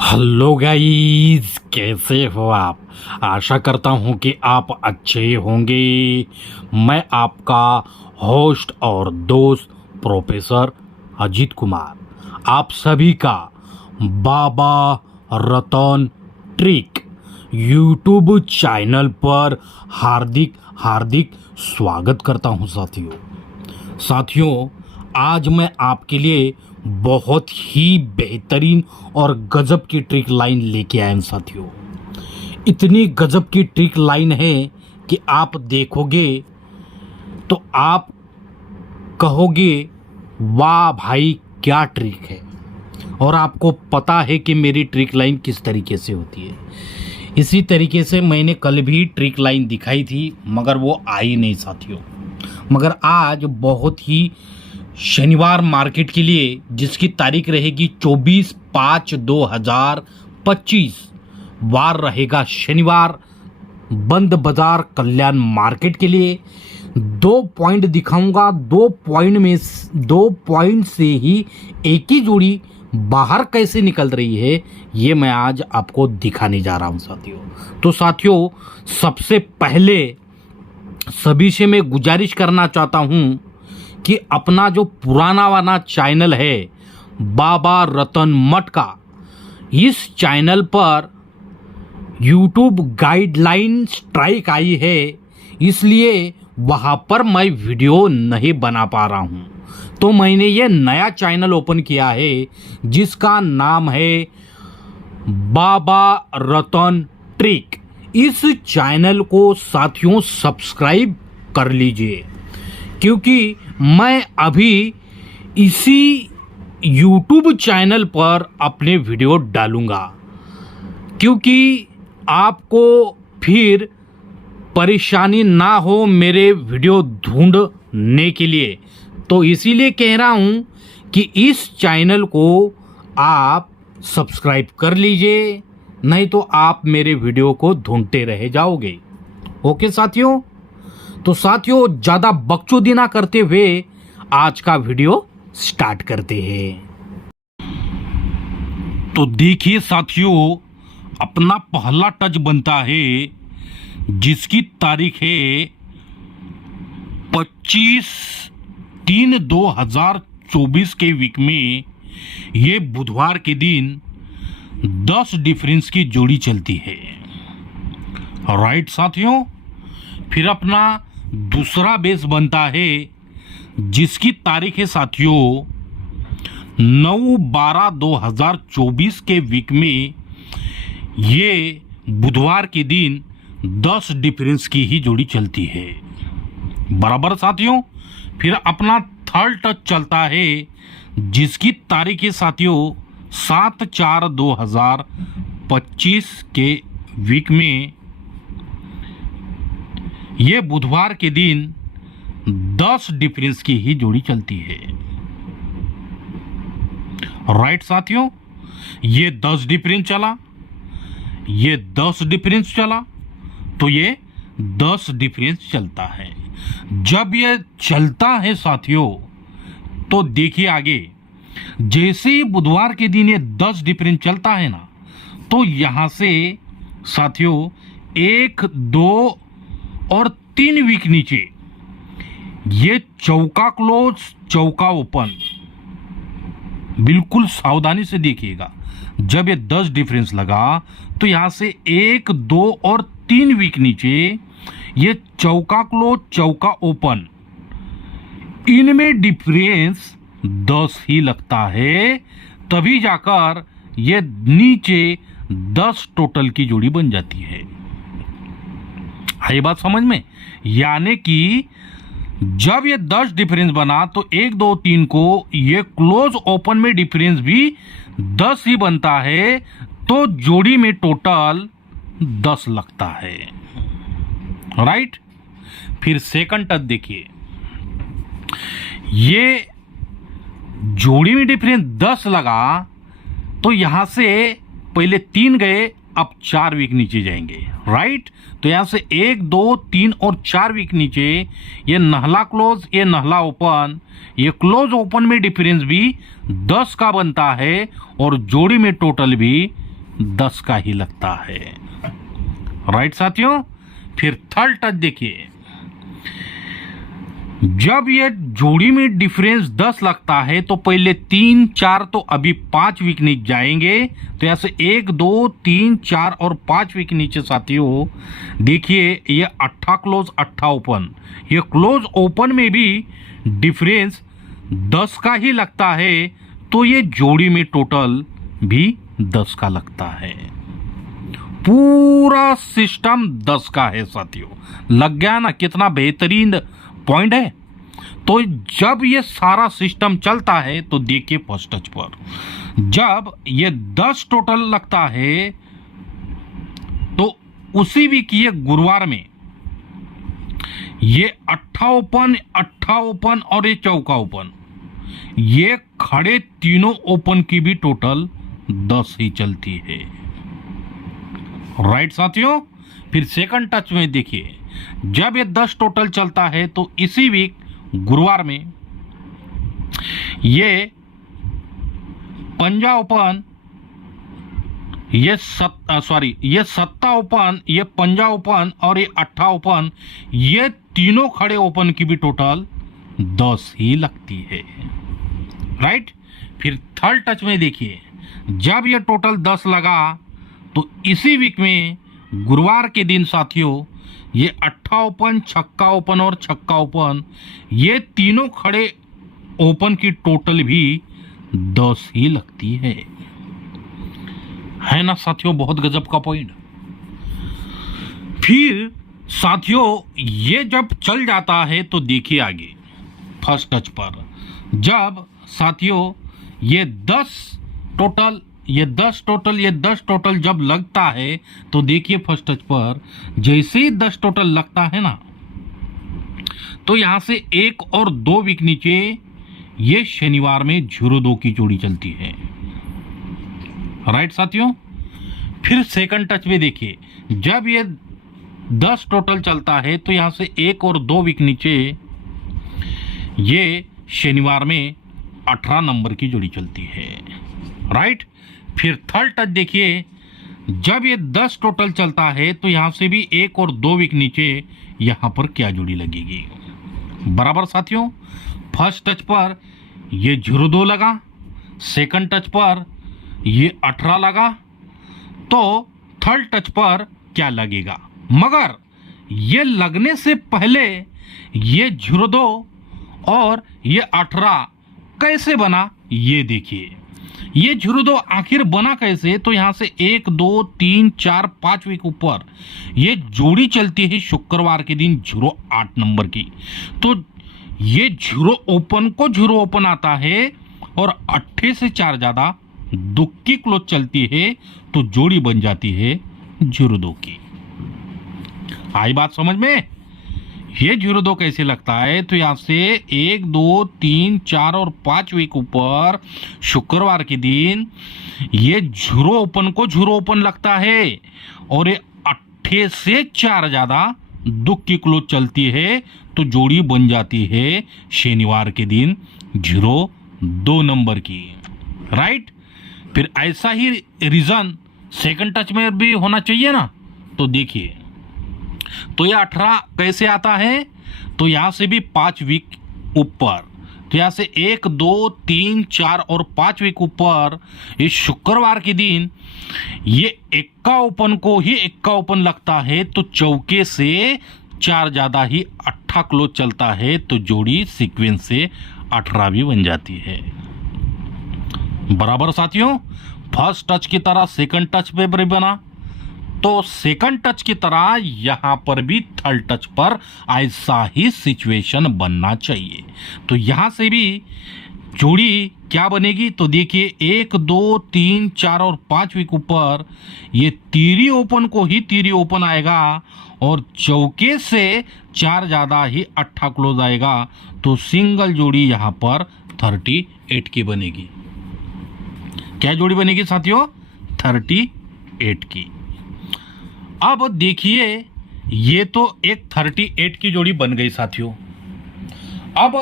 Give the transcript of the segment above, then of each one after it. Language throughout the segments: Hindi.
हेलो गाइस, कैसे हो आप। आशा करता हूं कि आप अच्छे होंगे। मैं आपका होस्ट और दोस्त प्रोफेसर अजीत कुमार आप सभी का बाबा रतन ट्रिक यूट्यूब चैनल पर हार्दिक हार्दिक स्वागत करता हूं। साथियों, आज मैं आपके लिए बहुत ही बेहतरीन और गजब की ट्रिक लाइन लेके आया हूं। साथियों, इतनी गजब की ट्रिक लाइन है कि आप देखोगे तो आप कहोगे वाह भाई क्या ट्रिक है। और आपको पता है कि मेरी ट्रिक लाइन किस तरीके से होती है। इसी तरीके से मैंने कल भी ट्रिक लाइन दिखाई थी, मगर वो आई नहीं साथियों। मगर आज बहुत ही शनिवार मार्केट के लिए, जिसकी तारीख रहेगी 24/5/2025, वार रहेगा शनिवार, बंद बाजार कल्याण मार्केट के लिए 2 पॉइंट दिखाऊंगा। 2 पॉइंट से ही एक ही जोड़ी बाहर कैसे निकल रही है, ये मैं आज आपको दिखाने जा रहा हूं साथियों। तो साथियों, सबसे पहले सभी से मैं गुजारिश करना चाहता हूं कि अपना जो पुराना वाला चैनल है बाबा रतन मठ का, इस चैनल पर यूट्यूब गाइडलाइन स्ट्राइक आई है, इसलिए वहाँ पर मैं वीडियो नहीं बना पा रहा हूँ। तो मैंने ये नया चैनल ओपन किया है जिसका नाम है बाबा रतन ट्रिक। इस चैनल को साथियों सब्सक्राइब कर लीजिए, क्योंकि मैं अभी इसी YouTube चैनल पर अपने वीडियो डालूंगा, क्योंकि आपको फिर परेशानी ना हो मेरे वीडियो ढूंढने के लिए। तो इसीलिए कह रहा हूं कि इस चैनल को आप सब्सक्राइब कर लीजिए, नहीं तो आप मेरे वीडियो को ढूंढते रह जाओगे। ओके साथियों। तो साथियों, ज़्यादा बकचोदी ना करते हुए आज का वीडियो स्टार्ट करते हैं। तो देखिए साथियों, अपना पहला टच बनता है जिसकी तारीख है 25/3/2024 के वीक में। ये बुधवार के दिन 10 डिफरेंस की जोड़ी चलती है। राइट साथियों। फिर अपना दूसरा बेस बनता है जिसकी तारीख है साथियों 9/12/2024 के वीक में। ये बुधवार के दिन 10 डिफरेंस की ही जोड़ी चलती है। बराबर साथियों। फिर अपना थर्ड टच चलता है जिसकी तारीख है साथियों 7/4/2025 के वीक में। ये बुधवार के दिन 10 डिफरेंस की ही जोड़ी चलती है। राइट साथियों। ये 10 डिफरेंस चला, ये 10 डिफरेंस चला, तो ये 10 डिफरेंस चलता है। जब ये चलता है साथियों, तो देखिए आगे, जैसे ही बुधवार के दिन ये 10 डिफरेंस चलता है ना, तो यहां से साथियों 1, 2 और 3 वीक नीचे ये चौका क्लोज, चौका ओपन। बिल्कुल सावधानी से देखिएगा। जब ये 10 डिफरेंस लगा तो यहां से 1, 2 और 3 वीक नीचे ये चौका क्लोज, चौका ओपन, इनमें डिफरेंस 10 ही लगता है, तभी जाकर ये नीचे 10 टोटल की जोड़ी बन जाती है। ये बात समझ में? यानी कि जब ये 10 डिफरेंस बना तो 1, 2, 3 को ये क्लोज ओपन में डिफरेंस भी 10 ही बनता है, तो जोड़ी में टोटल 10 लगता है। राइट। फिर सेकंड टच देखिए, ये जोड़ी में डिफरेंस 10 लगा, तो यहां से पहले 3 गए, अब 4 वीक नीचे जाएंगे। राइट। तो यहां से 1, 2, 3 और 4 वीक नीचे ये नहला क्लोज, ये नहला ओपन, ये क्लोज ओपन में डिफरेंस भी 10 का बनता है और जोड़ी में टोटल भी 10 का ही लगता है। राइट साथियों। फिर थर्ड टच देखिए, जब ये जोड़ी में डिफरेंस 10 लगता है तो पहले 3 4 तो अभी 5 वीक नीचे जाएंगे। तो ऐसे 1 2 3 4 और 5 वीक नीचे साथियों देखिए, ये 8 क्लोज 8 ओपन, ये क्लोज ओपन में भी डिफरेंस 10 का ही लगता है। तो ये जोड़ी में टोटल भी 10 का लगता है। पूरा सिस्टम 10 का है साथियों। लग गया ना कितना बेहतरीन पॉइंट है। तो जब ये सारा सिस्टम चलता है तो देखिए फर्स्ट टच पर जब ये 10 टोटल लगता है तो उसी वीक ये गुरुवार में ये 8 ओपन और ये चौका ओपन, ये खड़े तीनों ओपन की भी टोटल 10 ही चलती है। राइट साथियों। फिर सेकंड टच में देखिए, जब ये 10 टोटल चलता है तो इसी वीक गुरुवार में ये पंजा ओपन, ये सत्ता ओपन, ये पंजा ओपन और ये 8 ओपन, ये तीनों खड़े ओपन की भी टोटल 10 ही लगती है। राइट। फिर थर्ड टच में देखिए, जब ये टोटल 10 लगा तो इसी वीक में गुरुवार के दिन साथियों ये 8 ओपन, छक्का ओपन और छक्का ओपन, ये तीनों खड़े ओपन की टोटल भी 10 ही लगती है ना साथियों। बहुत गजब का पॉइंट। फिर साथियों ये जब चल जाता है तो देखिए आगे फर्स्ट टच पर जब साथियों ये 10 टोटल जब लगता है तो देखिए फर्स्ट टच पर जैसे ही 10 टोटल लगता है ना तो यहां से 1 और 2 वीक नीचे ये शनिवार में 0-2 की जोड़ी चलती है। राइट साथियों। फिर सेकंड टच में देखिए, जब ये 10 टोटल चलता है तो यहां से 1 और 2 वीक नीचे ये शनिवार में 18 नंबर की जोड़ी चलती है। राइट। फिर थर्ड टच देखिए, जब ये 10 टोटल चलता है तो यहां से भी 1 और 2 वीक नीचे यहां पर क्या जोड़ी लगेगी। बराबर साथियों। फर्स्ट टच पर ये 0-2 लगा, सेकंड टच पर ये 18 लगा, तो थर्ड टच पर क्या लगेगा। मगर ये लगने से पहले ये 0-2 और ये 18 कैसे बना ये देखिए। ये 0-2 आखिर बना कैसे, तो यहां से 1 2 3 4 5 वीक ऊपर ये जोड़ी चलती है शुक्रवार के दिन 0-8 नंबर की। तो ये 0 ओपन आता है और 8 से 4 ज्यादा दुक्की क्लोज चलती है तो जोड़ी बन जाती है 0-2 की। आई बात समझ में। ये 0-2 कैसे लगता है, तो यहां से 1 2 3 4 और 5 वीक ऊपर शुक्रवार के दिन ये 0 ओपन लगता है और ये 8 से 4 ज्यादा दुक्की क्लोज चलती है तो जोड़ी बन जाती है शनिवार के दिन 0-2 नंबर की। राइट। फिर ऐसा ही रीजन सेकंड टच में भी होना चाहिए ना। तो देखिए, तो ये 18 कैसे आता है, तो यहां से भी 5 वीक ऊपर, तो यहां से 1 2 3 4 और 5 वीक ऊपर इस शुक्रवार के दिन ये 1 ओपन लगता है तो चौके से 4 ज्यादा ही 8 क्लोज चलता है तो जोड़ी सीक्वेंस से 18 भी बन जाती है। बराबर साथियों। फर्स्ट टच की तरह सेकंड टच पे भी बना, तो सेकंड टच की तरह यहां पर भी थर्ड टच पर ऐसा ही सिचुएशन बनना चाहिए। तो यहां से भी जोड़ी क्या बनेगी, तो देखिए 1 2 3 4 और 5 वीक ऊपर ये तीरी ओपन को ही तीरी ओपन आएगा और चौके से 4 ज्यादा ही 8 क्लोज आएगा तो सिंगल जोड़ी यहां पर 38 की बनेगी। क्या जोड़ी बनेगी साथियों, 38 की। अब देखिए ये तो एक 38 की जोड़ी बन गई साथियों। अब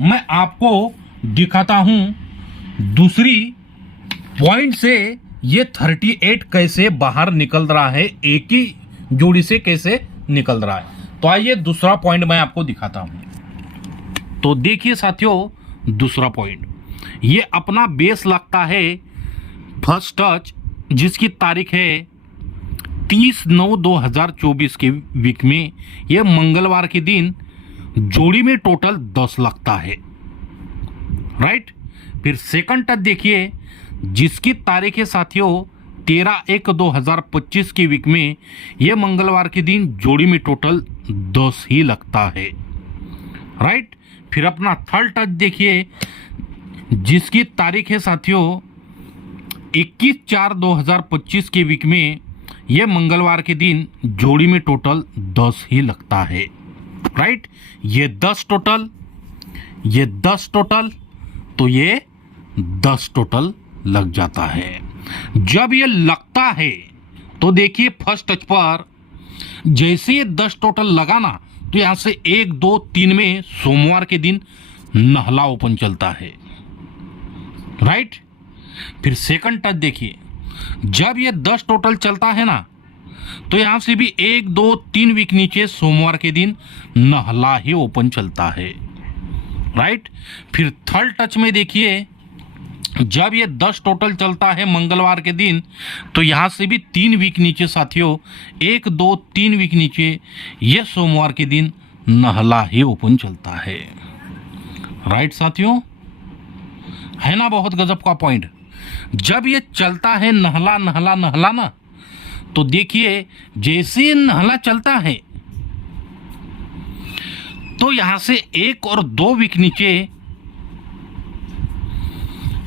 मैं आपको दिखाता हूं दूसरी पॉइंट से ये 38 कैसे बाहर निकल रहा है, एक ही जोड़ी से कैसे निकल रहा है। तो आइए दूसरा पॉइंट मैं आपको दिखाता हूं। तो देखिए साथियों, दूसरा पॉइंट, ये अपना बेस लगता है फर्स्ट टच, जिसकी तारीख है 30/9/2024 के वीक में। यह मंगलवार के दिन जोड़ी में टोटल 10 लगता है, राइट। फिर सेकंड टच देखिए, जिसकी तारीख है साथियों 13/1/2025 के वीक में। यह मंगलवार के दिन जोड़ी में टोटल 10 ही लगता है, राइट। फिर अपना थर्ड टच देखिए, जिसकी तारीख है साथियों 21/4/2025 के वीक में। यह मंगलवार के दिन जोड़ी में टोटल 10 ही लगता है, राइट। ये 10 टोटल, ये 10 टोटल, तो ये 10 टोटल लग जाता है। जब ये लगता है तो देखिए फर्स्ट टच पर जैसे ये 10 टोटल लगाना, तो यहां से 1, 2, 3 में सोमवार के दिन नहला ओपन चलता है, राइट। फिर सेकंड टच देखिए, जब ये 10 टोटल चलता है ना, तो यहां से भी 1, 2, 3 वीक नीचे सोमवार के दिन नहला ही ओपन चलता है, राइट। फिर थर्ड टच में देखिए, जब ये 10 टोटल चलता है मंगलवार के दिन, तो यहां से भी 3 वीक नीचे साथियों, 1, 2, 3 वीक नीचे ये सोमवार के दिन नहला ही ओपन चलता है, राइट साथियों। है ना बहुत गजब का पॉइंट। जब ये चलता है नहला नहला नहला ना, तो देखिए जैसे नहला चलता है तो यहां से 1 और 2 वीक नीचे,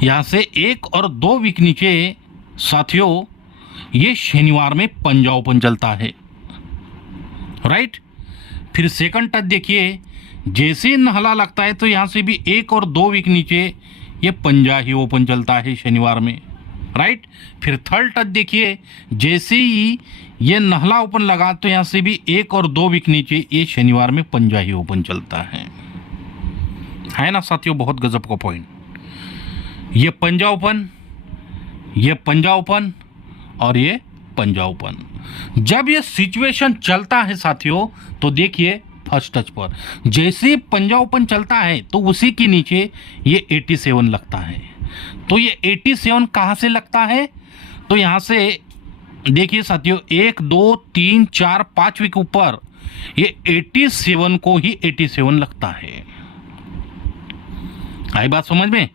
यहां से 1 और 2 वीक नीचे साथियों ये शनिवार में पंजा ओपन चलता है, राइट। फिर सेकंड टच देखिए, जैसे नहला लगता है तो यहां से भी 1 और 2 वीक नीचे ये पंजा ही ओपन चलता है शनिवार में, राइट। फिर थर्ड टच देखिए, जैसे ही ये नहला ओपन लगा तो यहां से भी 1 और 2 वीक नीचे ये शनिवार में पंजा ही ओपन चलता है ना साथियों बहुत गजब का पॉइंट। ये पंजा ओपन, ये पंजा ओपन और ये पंजा ओपन। जब ये सिचुएशन चलता है साथियों, तो देखिए फर्स्ट टच पर जैसे पंजा ओपन चलता है तो उसी के नीचे ये 87 लगता है। तो ये 87 कहाँ से लगता है, तो यहाँ से देखिए साथियों 1, 2, 3, 4, 5 वीक ऊपर ये 87 को ही 87 लगता है। आई बात समझ में।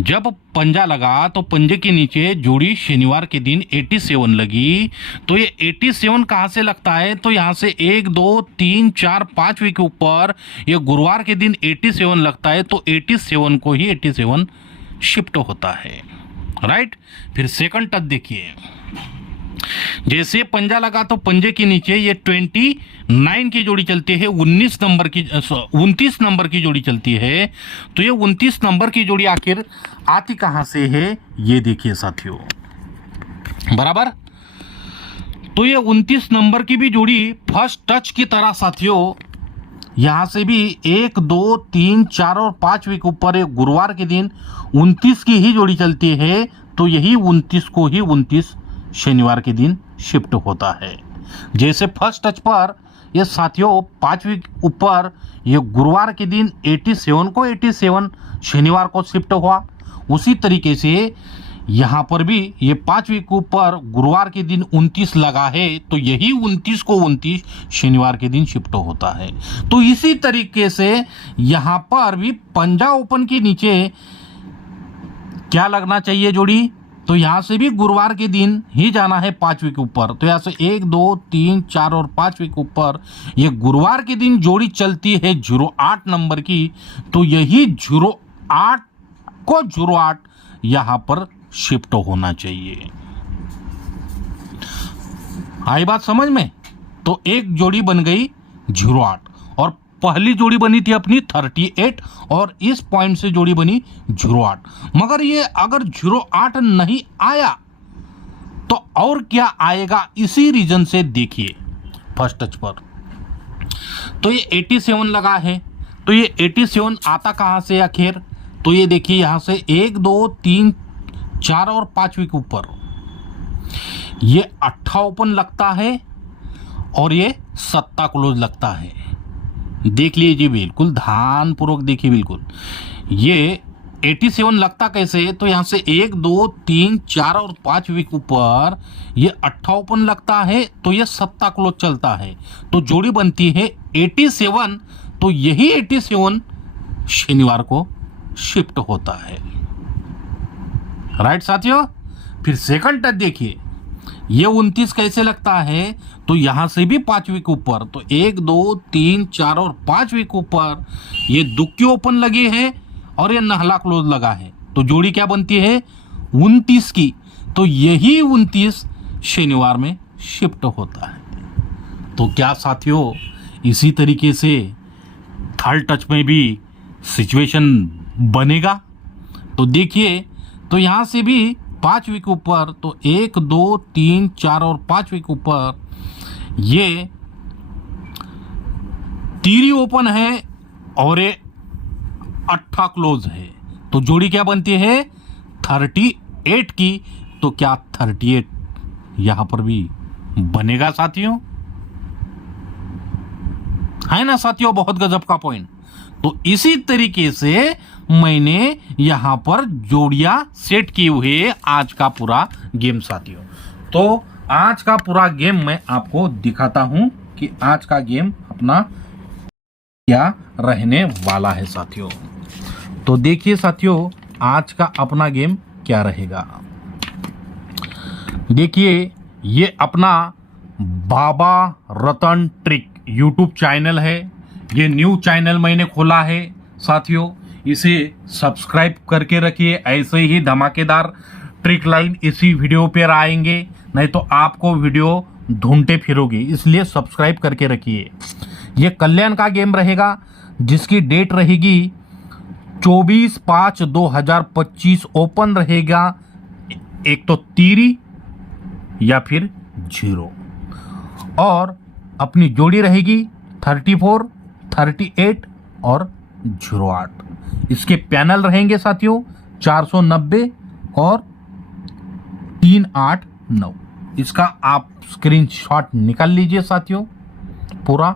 जब पंजा लगा तो पंजे के नीचे जोड़ी शनिवार के दिन 87 लगी, तो ये 87 कहाँ से लगता है, तो यहाँ से 1, 2, 3, 4, 5 वीक ऊपर ये गुरुवार के दिन 87 लगता है। तो 87 को ही 87 शिफ्ट होता है, राइट। फिर सेकंड टच देखिए, जैसे पंजा लगा तो पंजे के नीचे ये 29 की जोड़ी चलती है, 29 नंबर की जोड़ी चलती है। तो ये 29 नंबर की जोड़ी आखिर आती कहां से है, ये देखिए साथियों, बराबर। तो ये 29 नंबर की भी जोड़ी फर्स्ट टच की तरह साथियों यहां से भी 1, 2, 3, 4 और 5 वीक ऊपर एक गुरुवार के दिन 29 की ही जोड़ी चलती है। तो यही 29 को ही 29 शनिवार के दिन शिफ्ट होता है। जैसे फर्स्ट टच पर ये साथियों 5 वीक ऊपर ये गुरुवार के दिन 87 को 87 शनिवार को शिफ्ट हुआ, उसी तरीके से यहाँ पर भी ये 5 वीक ऊपर गुरुवार के दिन 29 लगा है, तो यही 29 को 29 शनिवार के दिन शिफ्ट होता है। तो इसी तरीके से यहाँ पर भी पंजा ओपन के नीचे क्या लगना चाहिए जोड़ी, तो यहाँ से भी गुरुवार के दिन ही जाना है 5 वीक ऊपर। तो यहाँ से 1, 2, 3, 4 और 5 वीक ऊपर ये गुरुवार के दिन जोड़ी चलती है 08 नंबर की, तो यही 08 को 08 यहाँ पर शिफ्ट होना चाहिए। आई बात समझ में। तो एक जोड़ी बन गई 08 और पहली जोड़ी बनी थी अपनी 38 और इस पॉइंट से जोड़ी बनी 08। मगर ये अगर 08 नहीं आया तो और क्या आएगा, इसी रीजन से देखिए फर्स्ट टच पर तो ये 87 लगा है, तो ये 87 आता कहां से आखिर, तो ये देखिए यहां से 1, 2, 3, 4 और 5 वीक ऊपर ये अट्ठा ओपन लगता है और ये सत्ता क्लोज लगता है। देख लीजिए, बिल्कुल ध्यानपूर्वक देखिए। बिल्कुल ये 87 लगता कैसे, तो यहाँ से 1 2 3 4 और 5 वीक ऊपर ये अट्ठा ओपन लगता है, तो ये सत्ता क्लोज चलता है, तो जोड़ी बनती है 87। तो यही 87 शनिवार को शिफ्ट होता है। राइट साथियों। फिर सेकंड टच देखिए, ये 29 कैसे लगता है, तो यहां से भी 5 वीक ऊपर, तो 1 2 3 4 और 5 वीक ऊपर ये दुक्की ओपन लगे हैं और ये नहला क्लोज लगा है, तो जोड़ी क्या बनती है 29 की। तो यही 29 शनिवार में शिफ्ट होता है। तो क्या साथियों, इसी तरीके से थर्ड टच में भी सिचुएशन बनेगा। तो देखिए, तो यहां से भी 5 वीक ऊपर, तो 1 2 3 4 और 5 वीक ऊपर ये तीरी ओपन है और ये अट्ठा क्लोज है, तो जोड़ी क्या बनती है 38 की। तो क्या 38 यहां पर भी बनेगा साथियों, है ना साथियों। बहुत गजब का पॉइंट। तो इसी तरीके से मैंने यहां पर जोड़ियां सेट किए हुए आज का पूरा गेम साथियों। तो आज का पूरा गेम मैं आपको दिखाता हूं कि आज का गेम अपना क्या रहने वाला है साथियों। तो देखिए साथियों, आज का अपना गेम क्या रहेगा। देखिए, ये अपना बाबा रतन ट्रिक यूट्यूब चैनल है। ये न्यू चैनल मैंने खोला है साथियों, इसे सब्सक्राइब करके रखिए। ऐसे ही धमाकेदार ट्रिक लाइन इसी वीडियो पर आएंगे, नहीं तो आपको वीडियो ढूंढते फिरोगे, इसलिए सब्सक्राइब करके रखिए। ये कल्याण का गेम रहेगा, जिसकी डेट रहेगी 24/5/2025। ओपन रहेगा एक तो तीरी या फिर 0, और अपनी जोड़ी रहेगी 34, 38 और 08। इसके पैनल रहेंगे साथियों 490 और 389। इसका आप स्क्रीनशॉट निकाल लीजिए साथियों पूरा।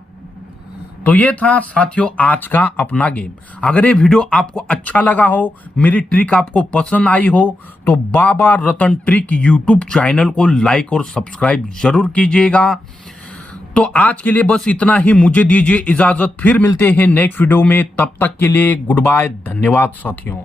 तो ये था साथियों आज का अपना गेम। अगर ये वीडियो आपको अच्छा लगा हो, मेरी ट्रिक आपको पसंद आई हो, तो बाबा रतन ट्रिक यूट्यूब चैनल को लाइक और सब्सक्राइब जरूर कीजिएगा। तो आज के लिए बस इतना ही, मुझे दीजिए इजाजत। फिर मिलते हैं नेक्स्ट वीडियो में, तब तक के लिए गुड बाय, धन्यवाद साथियों।